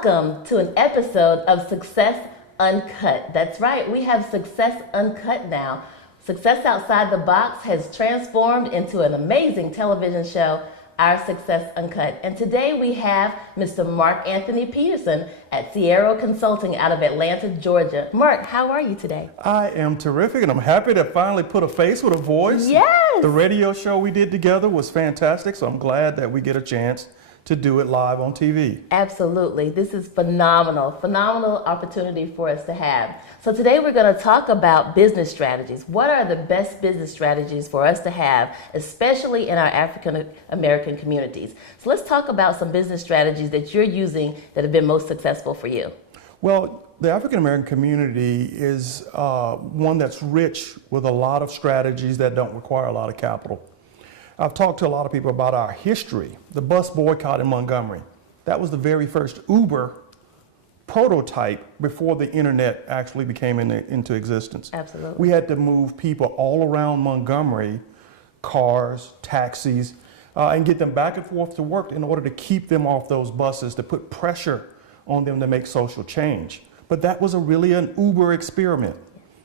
Welcome to an episode of Success Uncut. That's right, we have Success Uncut now. Success Outside the Box has transformed into an amazing television show, Our Success Uncut. And today we have Mr. Mark Anthony Peterson at Sierra Consulting out of Atlanta, Georgia. Mark, how are you today? I am terrific, and I'm happy to finally put a face with a voice. Yes! The radio show we did together was fantastic, so I'm glad that we get a chance to do it live on TV. Absolutely. This is phenomenal opportunity for us to have. So today we're going to talk about business strategies. What are the best business strategies for us to have, especially in our African American communities? So let's talk about some business strategies that you're using that have been most successful for you. Well, the African American community is one that's rich with a lot of strategies that don't require a lot of capital. I've talked to a lot of people about our history. The bus boycott in Montgomery. That was the very first Uber prototype before the internet actually became into existence. Absolutely. We had to move people all around Montgomery, cars, taxis, and get them back and forth to work in order to keep them off those buses, to put pressure on them to make social change. But that was really an Uber experiment.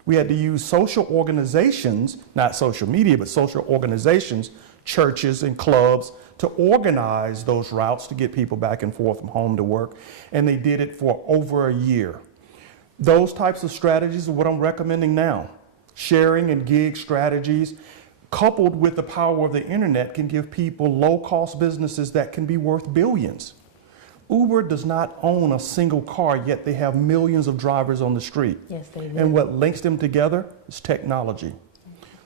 We had to use social organizations, not social media, but social organizations, churches and clubs, to organize those routes to get people back and forth from home to work. And they did it for over a year. Those types of strategies are what I'm recommending now. Sharing and gig strategies, coupled with the power of the internet, can give people low-cost businesses that can be worth billions. Uber does not own a single car, yet they have millions of drivers on the street. Yes, they do. And what links them together is technology.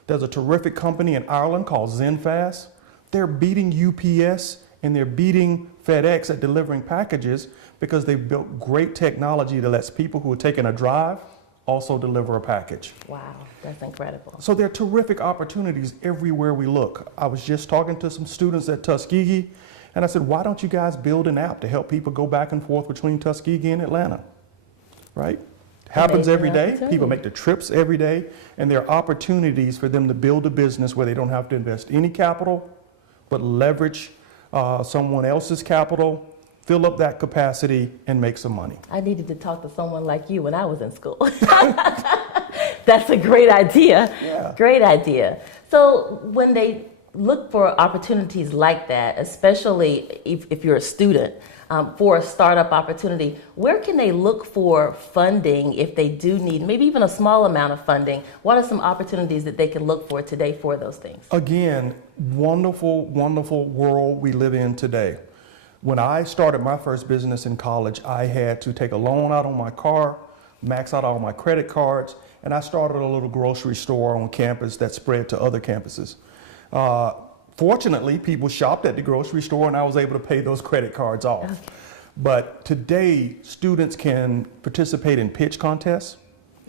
There's a terrific company in Ireland called ZenFast. They're beating UPS and they're beating FedEx at delivering packages because they've built great technology that lets people who are taking a drive also deliver a package. Wow, that's incredible. So there are terrific opportunities everywhere we look. I was just talking to some students at Tuskegee, and I said, why don't you guys build an app to help people go back and forth between Tuskegee and Atlanta, right? Happens every day. People make the trips every day, and there are opportunities for them to build a business where they don't have to invest any capital, but leverage someone else's capital, fill up that capacity, and make some money. I needed to talk to someone like you when I was in school. That's a great idea. Yeah. Great idea. So when they look for opportunities like that, especially if you're a student, for a startup opportunity, where can they look for funding if they do need maybe even a small amount of funding? What are some opportunities that they can look for today for those things? Again, wonderful world we live in today. When I started my first business in college, I had to take a loan out on my car, max out all my credit cards, and I started a little grocery store on campus that spread to other campuses. Fortunately, people shopped at the grocery store and I was able to pay those credit cards off. Okay. But today, students can participate in pitch contests.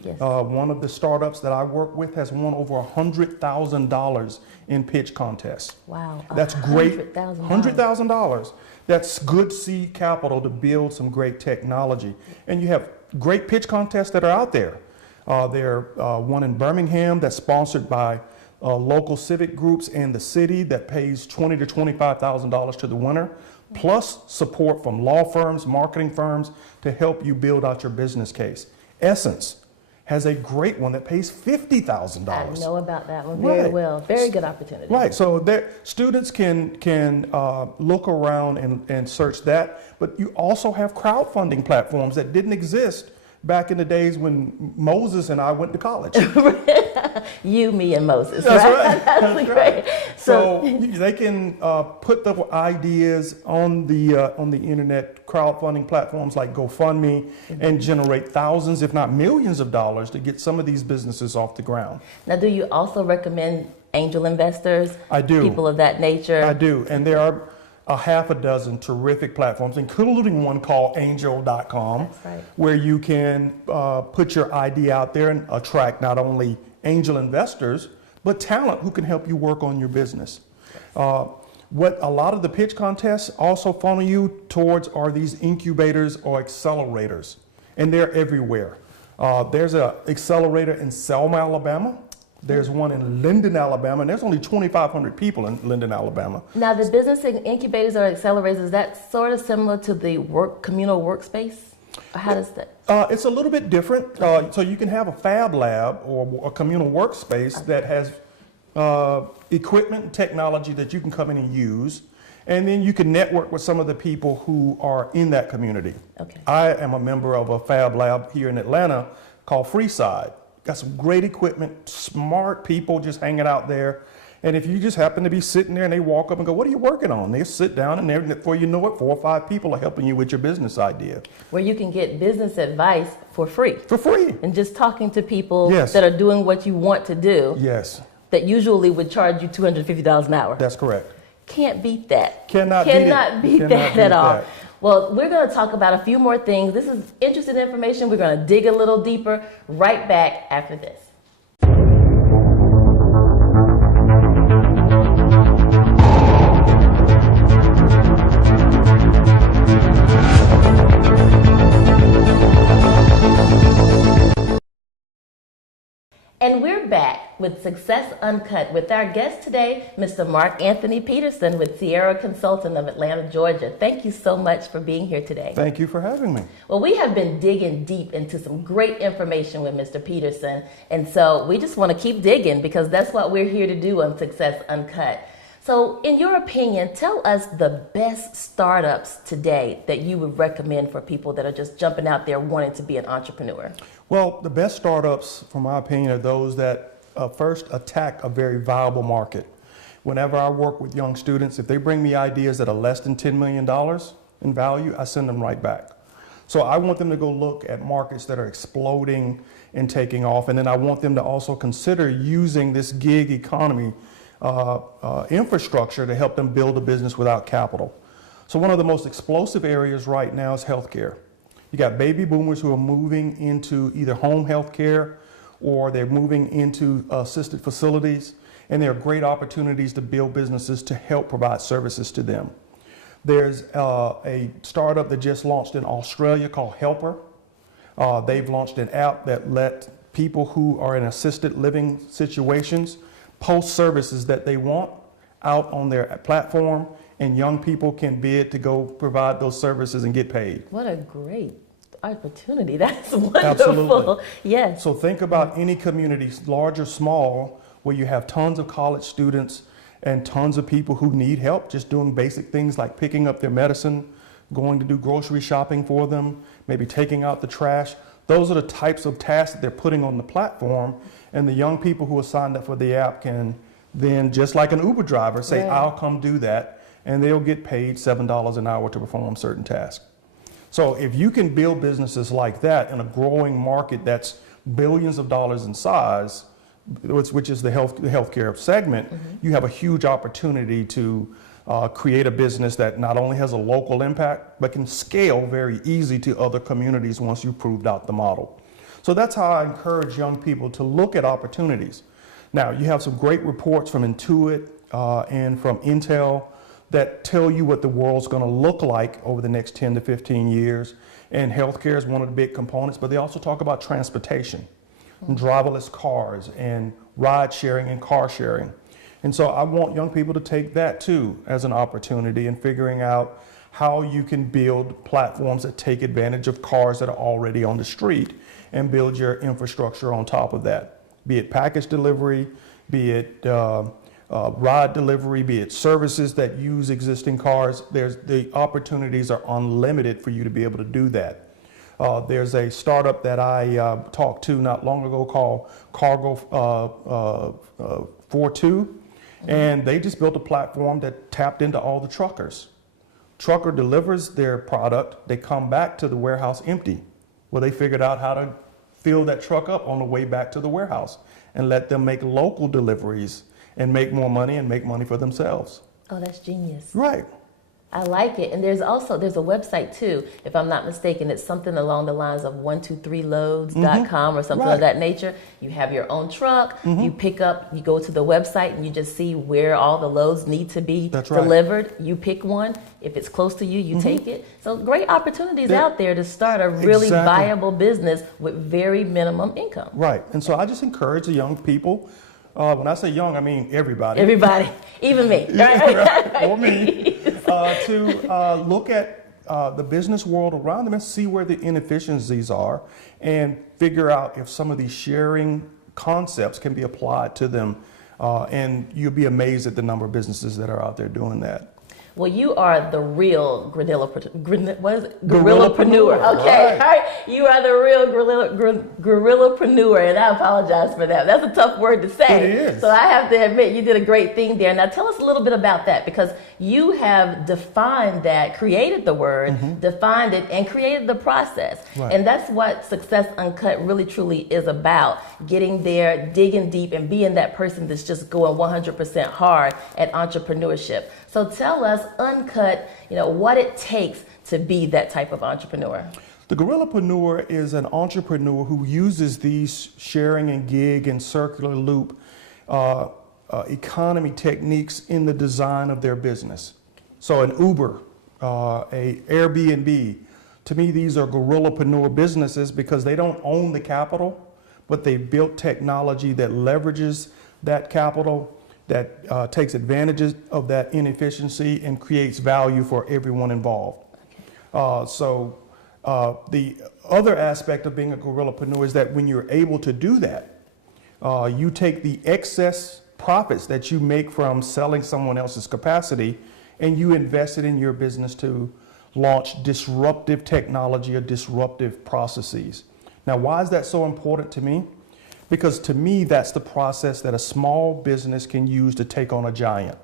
Yes. One of the startups that I work with has won over $100,000 in pitch contests. Wow. That's great. $100,000. $100,000. That's good seed capital to build some great technology. And you have great pitch contests that are out there. There's one in Birmingham that's sponsored by local civic groups and the city that pays $20,000 to $25,000 to the winner, plus support from law firms, marketing firms to help you build out your business case. Essence has a great one that pays $50,000. I know about that one very well. Very good opportunity. Right. So students can look around and search that, but you also have crowdfunding platforms that didn't exist back in the days when Moses and I went to college. You, me, and Moses. That's right. That's great. right. So they can put the ideas on the internet crowdfunding platforms like GoFundMe and generate thousands, if not millions of dollars to get some of these businesses off the ground. Now, do you also recommend angel investors? I do. People of that nature? I do. And there are a half a dozen terrific platforms, including one called angel.com, That's right. where you can put your idea out there and attract not only angel investors, but talent who can help you work on your business. What a lot of the pitch contests also funnel you towards are these incubators or accelerators, and they're everywhere. There's an accelerator in Selma, Alabama. There's one in Linden, Alabama, and there's only 2,500 people in Linden, Alabama. Now, the business incubators or accelerators, is that sort of similar to the communal workspace? Or how does that? It's a little bit different. So you can have a fab lab or a communal workspace that has equipment and technology that you can come in and use. And then you can network with some of the people who are in that community. Okay. I am a member of a fab lab here in Atlanta called Freeside. Got some great equipment, smart people just hanging out there. And if you just happen to be sitting there and they walk up and go, "What are you working on?" They sit down and before you know it, 4 or 5 people are helping you with your business idea. Where you can get business advice for free. For free. And just talking to people Yes. that are doing what you want to do. Yes. That usually would charge you $250 an hour. That's correct. Can't beat that. Cannot beat beat that at all. that. Well, we're going to talk about a few more things. This is interesting information. We're going to dig a little deeper right back after this. And we're back with Success Uncut with our guest today, Mr. Mark Anthony Peterson with Sierra Consulting of Atlanta, Georgia. Thank you so much for being here today. Thank you for having me. Well, we have been digging deep into some great information with Mr. Peterson, and so we just want to keep digging because that's what we're here to do on Success Uncut. So in your opinion, tell us the best startups today that you would recommend for people that are just jumping out there wanting to be an entrepreneur. Well, the best startups, from my opinion, are those that first attack a very viable market. Whenever I work with young students, if they bring me ideas that are less than $10 million in value, I send them right back. So I want them to go look at markets that are exploding and taking off, and then I want them to also consider using this gig economy infrastructure to help them build a business without capital. So one of the most explosive areas right now is healthcare. You got baby boomers who are moving into either home health care or they're moving into assisted facilities, and there are great opportunities to build businesses to help provide services to them. There's a startup that just launched in Australia called Helper. They've launched an app that let people who are in assisted living situations post services that they want out on their platform, and young people can bid to go provide those services and get paid. What a great opportunity. That's wonderful. Absolutely. Yes. So think about any community, large or small, where you have tons of college students and tons of people who need help just doing basic things like picking up their medicine, going to do grocery shopping for them, maybe taking out the trash. Those are the types of tasks that they're putting on the platform, and the young people who are signed up for the app can then, just like an Uber driver, say, Right. I'll come do that, and they'll get paid $7 an hour to perform certain tasks. So if you can build businesses like that in a growing market that's billions of dollars in size, which is the healthcare segment, you have a huge opportunity to create a business that not only has a local impact, but can scale very easy to other communities once you've proved out the model. So that's how I encourage young people to look at opportunities. Now, you have some great reports from Intuit and from Intel that tell you what the world's going to look like over the next 10 to 15 years. And healthcare is one of the big components, but they also talk about transportation, and driverless cars, and ride sharing and car sharing. And so I want young people to take that too as an opportunity in figuring out how you can build platforms that take advantage of cars that are already on the street and build your infrastructure on top of that, be it package delivery, be it ride delivery, be it services that use existing cars. The opportunities are unlimited for you to be able to do that. There's a startup that I talked to not long ago called Cargo 42, and they just built a platform that tapped into all the truckers. Trucker delivers their product, they come back to the warehouse empty. Well, they figured out how to fill that truck up on the way back to the warehouse and let them make local deliveries and make more money and make money for themselves. Oh, that's genius. Right. I like it. And there's a website too, if I'm not mistaken. It's something along the lines of 123loads.com or something of that nature. You have your own truck, you pick up, you go to the website and you just see where all the loads need to be delivered. You pick one. If it's close to you, you take it. So great opportunities out there to start a really viable business with very minimum income. Right. And so I just encourage the young people When I say young, I mean everybody. Everybody, even me. Right? Or me. To look at the business world around them and see where the inefficiencies are and figure out if some of these sharing concepts can be applied to them. And you'll be amazed at the number of businesses that are out there doing that. Well, you are the real gorillapreneur. Okay, Right. all right. You are the real gorillapreneur, and I apologize for that. That's a tough word to say. It is. So I have to admit, you did a great thing there. Now tell us a little bit about that, because you have defined that, created the word, defined it, and created the process. Right. And that's what Success Uncut really truly is about, getting there, digging deep, and being that person that's just going 100% hard at entrepreneurship. So tell us, Uncut, what it takes to be that type of entrepreneur. The gorillapreneur is an entrepreneur who uses these sharing and gig and circular loop economy techniques in the design of their business. So an Uber, a Airbnb, to me these are gorillapreneur businesses because they don't own the capital, but they built technology that leverages that capital, that takes advantage of that inefficiency and creates value for everyone involved. The other aspect of being a gorillapreneur is that when you're able to do that, you take the excess profits that you make from selling someone else's capacity and you invest it in your business to launch disruptive technology or disruptive processes. Now, why is that so important to me? Because to me, that's the process that a small business can use to take on a giant.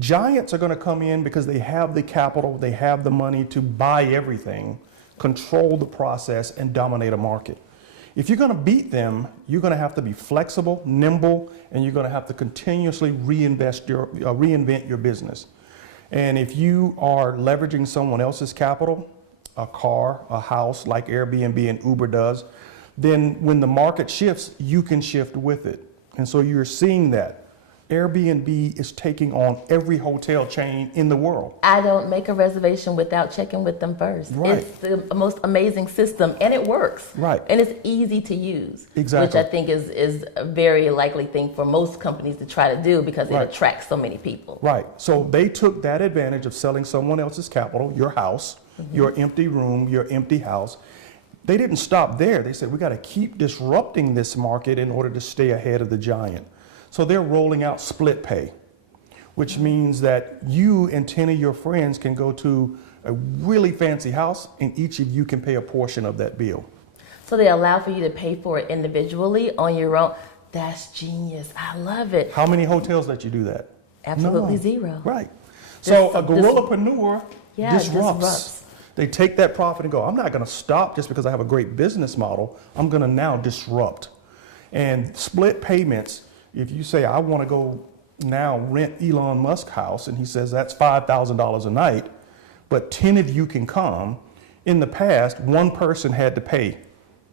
Giants are going to come in because they have the capital, they have the money to buy everything, control the process, and dominate a market. If you're going to beat them, you're going to have to be flexible, nimble, and you're going to have to continuously reinvent your business. And if you are leveraging someone else's capital, a car, a house like Airbnb and Uber does, then when the market shifts, you can shift with it. And so you're seeing that. Airbnb is taking on every hotel chain in the world. I don't make a reservation without checking with them first. Right. It's the most amazing system, and it works. Right. And it's easy to use. Exactly. Which I think is a very likely thing for most companies to try to do because it Right. attracts so many people. Right. So they took that advantage of selling someone else's capital, your house, your empty room, your empty house. They didn't stop there. They said, we got to keep disrupting this market in order to stay ahead of the giant. So they're rolling out split pay, which means that you and 10 of your friends can go to a really fancy house and each of you can pay a portion of that bill. So they allow for you to pay for it individually on your own. That's genius. I love it. How many hotels let you do that? Absolutely None. zero. Right. So a gorillapreneur disrupts. disrupts. They take that profit and go, I'm not going to stop just because I have a great business model. I'm going to now disrupt. And split payments, if you say, I want to go now rent Elon Musk's house, and he says that's $5,000 a night, but 10 of you can come. In the past, one person had to pay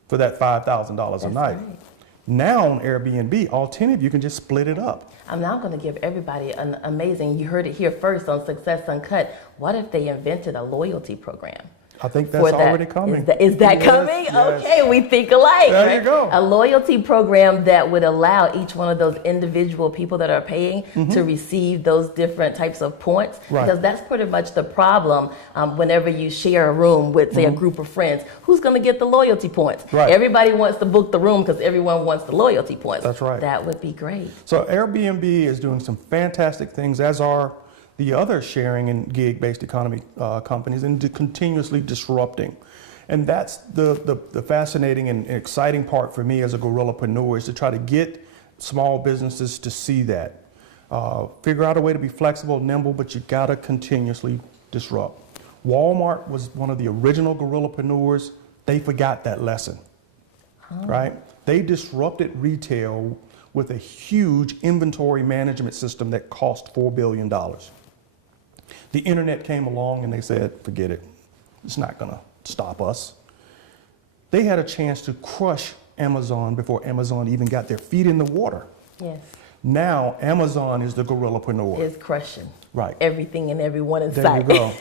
for that $5,000 a night. Right. Now on Airbnb, all 10 of you can just split it up. I'm now going to give everybody an amazing, you heard it here first on Success Uncut. What if they invented a loyalty program? I think that's already coming. Is that Yes, coming? yes. Okay, we think alike. There right? you go. A loyalty program that would allow each one of those individual people that are paying to receive those different types of points. Right. Because that's pretty much the problem whenever you share a room with, say, a group of friends. Who's going to get the loyalty points? Right. Everybody wants to book the room because everyone wants the loyalty points. That's right. That would be great. So Airbnb is doing some fantastic things, as are the other sharing and gig-based economy companies, and continuously disrupting. And that's the fascinating and exciting part for me as a gorillapreneur, is to try to get small businesses to see that. Figure out a way to be flexible, nimble, but you gotta continuously disrupt. Walmart was one of the original gorillapreneurs. They forgot that lesson, right? They disrupted retail with a huge inventory management system that cost $4 billion. The internet came along and they said, forget it. It's not gonna stop us. They had a chance to crush Amazon before Amazon even got their feet in the water. Yes. Now Amazon is the gorillapreneur. Is crushing. Right. Everything and everyone in There sight. you go.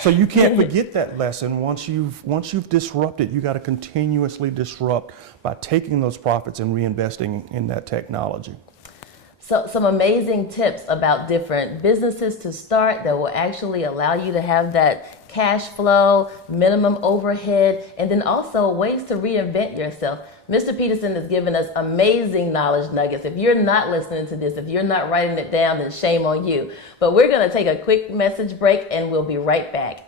So you can't forget that lesson. Once you've disrupted, you got to continuously disrupt by taking those profits and reinvesting in that technology. So some amazing tips about different businesses to start that will actually allow you to have that cash flow, minimum overhead, and then also ways to reinvent yourself. Mr. Peterson has given us amazing knowledge nuggets. If you're not listening to this, if you're not writing it down, then shame on you. But we're going to take a quick message break and we'll be right back.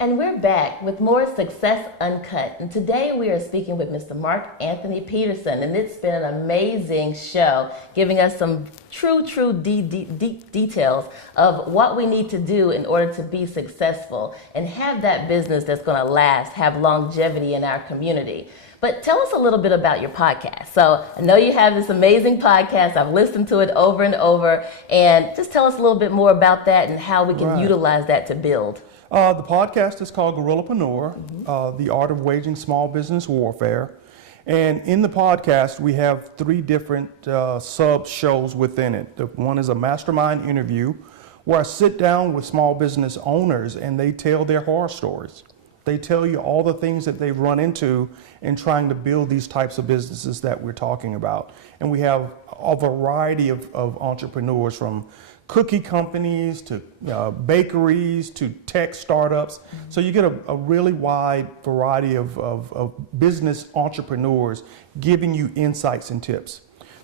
And we're back with more Success Uncut. And today we are speaking with Mr. Mark Anthony Peterson. And it's been an amazing show, giving us some true deep details of what we need to do in order to be successful and have that business that's going to last, have longevity in our community. But tell us a little bit about your podcast. So I know you have this amazing podcast. I've listened to it over and over. And just tell us a little bit more about that and how we can utilize that to build. The podcast is called Gorillapreneur, The Art of Waging Small Business Warfare. And in the podcast, we have 3 different sub-shows within it. One is a mastermind interview where I sit down with small business owners and they tell their horror stories. They tell you all the things that they've run into in trying to build these types of businesses that we're talking about. And we have a variety of entrepreneurs, from cookie companies to bakeries to tech startups. So you get a really wide variety of business entrepreneurs giving you insights and tips.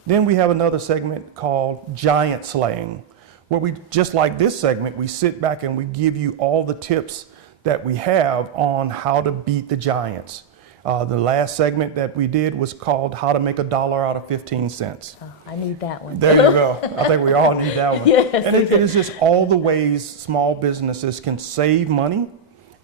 Then we have another segment called Giant Slaying, where we, just like this segment, we sit back and we give you all the tips that we have on how to beat the giants. The last segment that we did was called How to Make $1 out of 15 cents. Oh, I need that one. There you go. I think we all need that one. Yes. And it is just all the ways small businesses can save money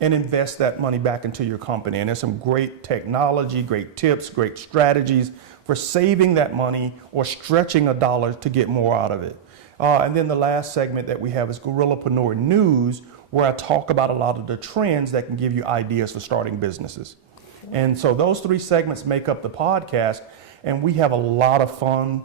and invest that money back into your company. And there's some great technology, great tips, great strategies for saving that money or stretching $1 to get more out of it. And then the last segment that we have is Gorillapreneur News, where I talk about a lot of the trends that can give you ideas for starting businesses. And so those 3 segments make up the podcast, and we have a lot of fun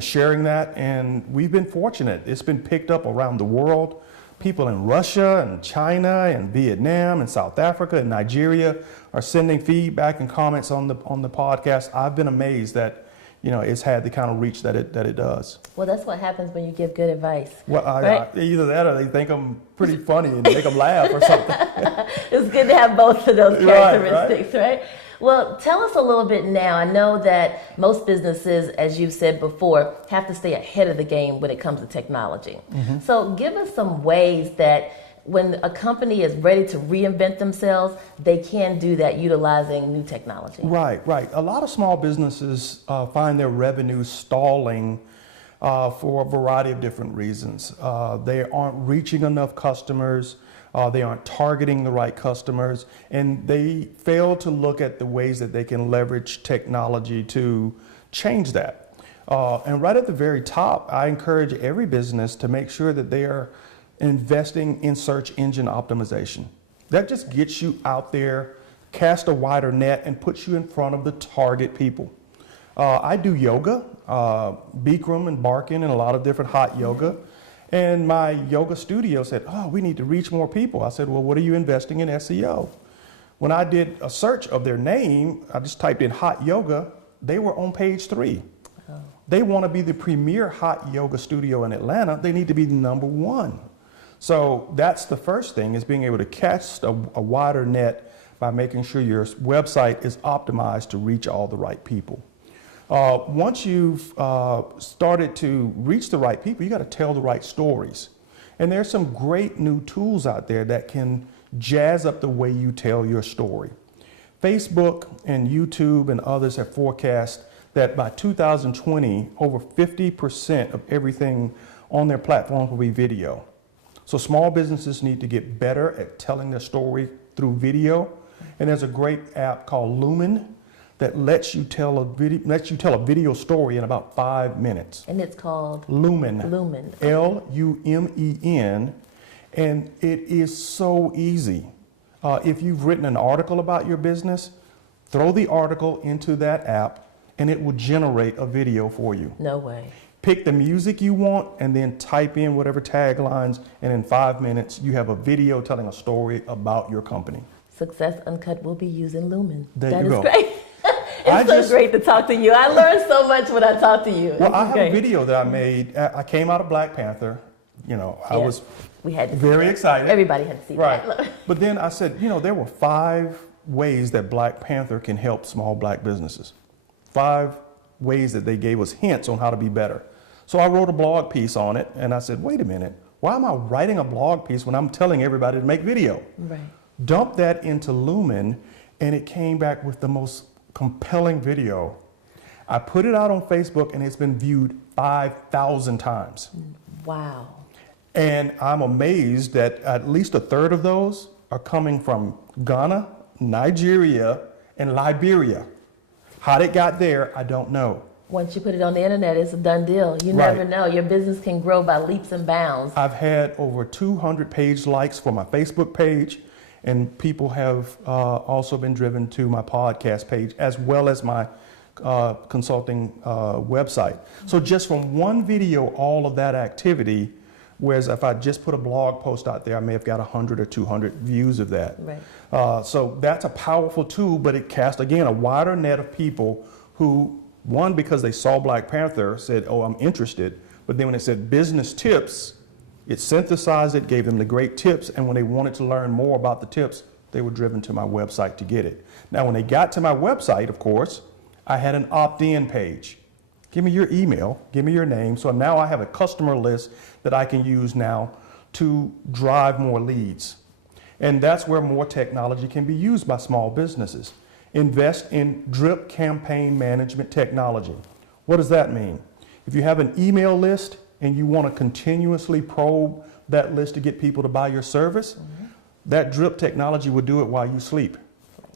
sharing that. And we've been fortunate. It's been picked up around the world. People in Russia and China and Vietnam and South Africa and Nigeria are sending feedback and comments on the podcast. I've been amazed that it's had the kind of reach that it does. Well, that's what happens when you give good advice. Well, right? Either that or they think I'm pretty funny and make them laugh or something. It's good to have both of those characteristics, right? Well, tell us a little bit now. I know that most businesses, as you've said before, have to stay ahead of the game when it comes to technology. So give us some ways that when a company is ready to reinvent themselves, they can do that utilizing new technology. Right. A lot of small businesses find their revenue stalling for a variety of different reasons. They aren't reaching enough customers, they aren't targeting the right customers, and they fail to look at the ways that they can leverage technology to change that. And right at the very top, I encourage every business to make sure that they are investing in search engine optimization. That just gets you out there, cast a wider net, and puts you in front of the target people. I do yoga, Bikram and Barkin, and a lot of different hot yoga. And my yoga studio said, "Oh, we need to reach more people." I said, "Well, what are you investing in SEO?" When I did a search of their name, I just typed in hot yoga, they were on page 3. They want to be the premier hot yoga studio in Atlanta. They need to be number 1. So that's the first thing, is being able to cast a wider net by making sure your website is optimized to reach all the right people. Once you've started to reach the right people, you got to tell the right stories. And there's some great new tools out there that can jazz up the way you tell your story. Facebook and YouTube and others have forecast that by 2020, over 50% of everything on their platforms will be video. So small businesses need to get better at telling their story through video. And there's a great app called Lumen that lets you tell a video story in about 5 minutes. And it's called Lumen. Lumen. Lumen. And it is so easy. If you've written an article about your business, throw the article into that app and it will generate a video for you. No way. Pick the music you want and then type in whatever taglines, and in 5 minutes you have a video telling a story about your company. Success Uncut will be using Lumen. There you go. That is great. It's so great to talk to you. I learned so much when I talk to you. Well, I have a video that I made. I came out of Black Panther. You know, I was very excited. Everybody had to see that. Right. But then I said, you know, there were 5 ways that Black Panther can help small black businesses. 5 ways that they gave us hints on how to be better. So I wrote a blog piece on it, and I said, wait a minute, why am I writing a blog piece when I'm telling everybody to make video? Right. Dump that into Lumen, and it came back with the most compelling video. I put it out on Facebook, and it's been viewed 5,000 times. Wow. And I'm amazed that at least a third of those are coming from Ghana, Nigeria, and Liberia. How it got there, I don't know. Once you put it on the internet, it's a done deal. You never know. Your business can grow by leaps and bounds. I've had over 200 page likes for my Facebook page, and people have also been driven to my podcast page as well as my consulting website. So just from one video, all of that activity, whereas if I just put a blog post out there, I may have got 100 or 200 views of that. Right. So that's a powerful tool, but it casts, again, a wider net of people who, one, because they saw Black Panther, said, oh, I'm interested. But then when it said business tips, it synthesized it, gave them the great tips, and when they wanted to learn more about the tips, they were driven to my website to get it. Now, when they got to my website, of course, I had an opt-in page. Give me your email, give me your name. So now I have a customer list that I can use now to drive more leads. And that's where more technology can be used by small businesses. Invest in drip campaign management technology. What does that mean? If you have an email list and you want to continuously probe that list to get people to buy your service, that drip technology will do it while you sleep.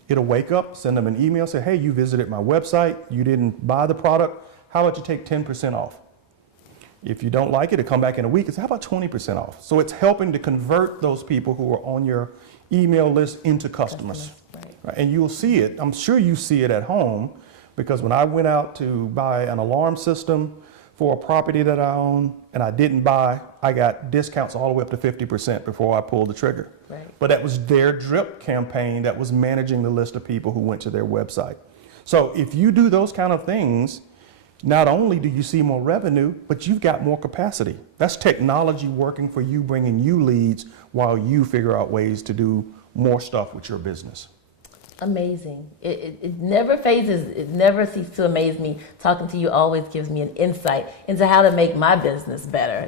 It'll wake up, send them an email, say, hey, you visited my website, you didn't buy the product, how about you take 10% off? If you don't like it, it'll come back in a week, it's how about 20% off? So it's helping to convert those people who are on your email list into customers. Right. And you'll see it, I'm sure you see it at home, because when I went out to buy an alarm system for a property that I own and I didn't buy, I got discounts all the way up to 50% before I pulled the trigger. Right. But that was their drip campaign that was managing the list of people who went to their website. So if you do those kind of things, not only do you see more revenue, but you've got more capacity. That's technology working for you, bringing you leads while you figure out ways to do more stuff with your business. Amazing. It never phases, it never ceases to amaze me. Talking to you always gives me an insight into how to make my business better.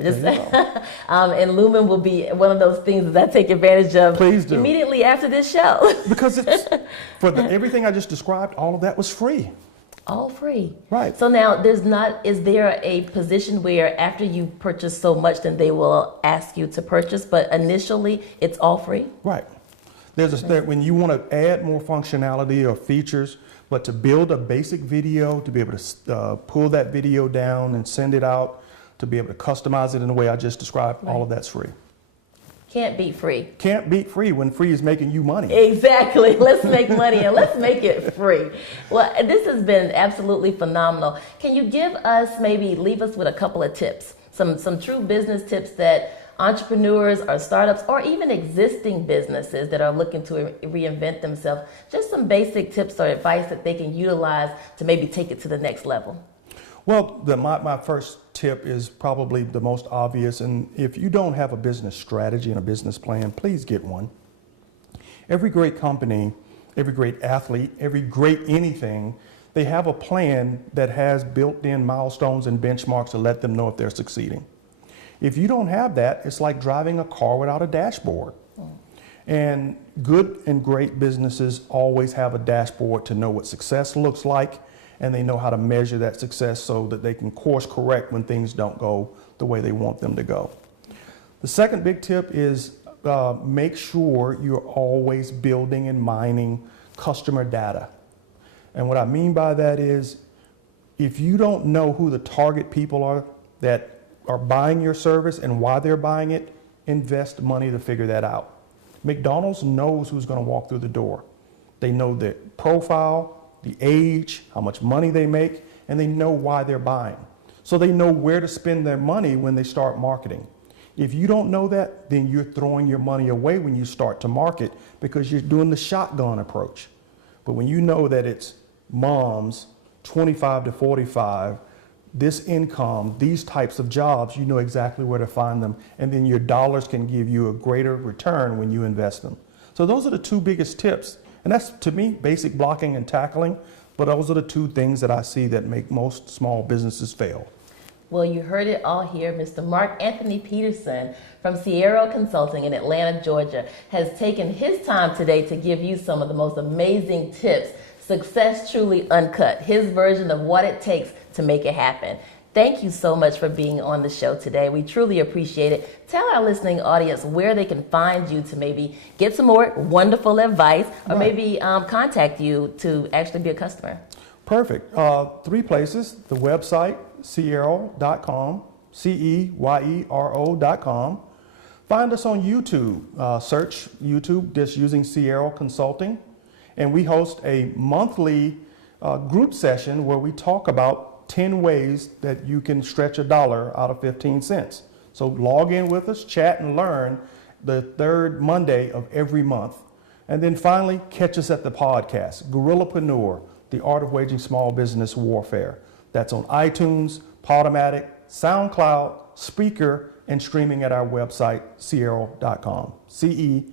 And Lumen will be one of those things that I take advantage of. Please do. Immediately after this show. Because it's, everything I just described, all of that was free. All free. Right. So now is there a position where after you purchase so much, then they will ask you to purchase, but initially it's all free? Right. When you want to add more functionality or features, but to build a basic video, to be able to pull that video down and send it out, to be able to customize it in the way I just described, all of that's free. Can't beat free. Can't beat free when free is making you money. Exactly. Let's make money and let's make it free. Well, this has been absolutely phenomenal. Can you leave us with a couple of tips, some true business tips that entrepreneurs or startups or even existing businesses that are looking to reinvent themselves, just some basic tips or advice that they can utilize to maybe take it to the next level? Well, my first tip is probably the most obvious, and if you don't have a business strategy and a business plan, please get one. Every great company, every great athlete, every great anything, they have a plan that has built-in milestones and benchmarks to let them know if they're succeeding. If you don't have that, it's like driving a car without a dashboard. And good and great businesses always have a dashboard to know what success looks like, and they know how to measure that success so that they can course correct when things don't go the way they want them to go. The second big tip is make sure you're always building and mining customer data. And what I mean by that is, if you don't know who the target people are that are buying your service and why they're buying it, invest money to figure that out. McDonald's knows who's going to walk through the door. They know the profile, the age, how much money they make, and they know why they're buying. So they know where to spend their money when they start marketing. If you don't know that, then you're throwing your money away when you start to market because you're doing the shotgun approach. But when you know that it's moms, 25 to 45, this income, these types of jobs, you know exactly where to find them. And then your dollars can give you a greater return when you invest them. So those are the two biggest tips. And that's, to me, basic blocking and tackling. But those are the two things that I see that make most small businesses fail. Well, you heard it all here. Mr. Mark Anthony Peterson from Sierra Consulting in Atlanta, Georgia, has taken his time today to give you some of the most amazing tips. Success Truly Uncut, his version of what it takes to make it happen. Thank you so much for being on the show today. We truly appreciate it. Tell our listening audience where they can find you to maybe get some more wonderful advice or maybe contact you to actually be a customer. Perfect. 3 places. The website, Ceyero.com, Ceyero.com. Find us on YouTube. Search YouTube, just using Ceyero Consulting. And we host a monthly group session where we talk about 10 ways that you can stretch $1 out of 15 cents. So log in with us, chat and learn the third Monday of every month. And then finally, catch us at the podcast, Gorillapreneur, The Art of Waging Small Business Warfare. That's on iTunes, Podomatic, SoundCloud, Spreaker, and streaming at our website, Ceyero.com, Ceyero.com.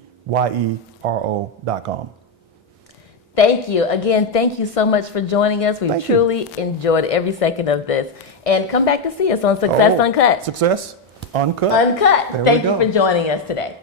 Thank you. Again, thank you so much for joining us. We've truly enjoyed every second of this. And come back to see us on Success Uncut. Success Uncut. Uncut. There Thank you for joining us today.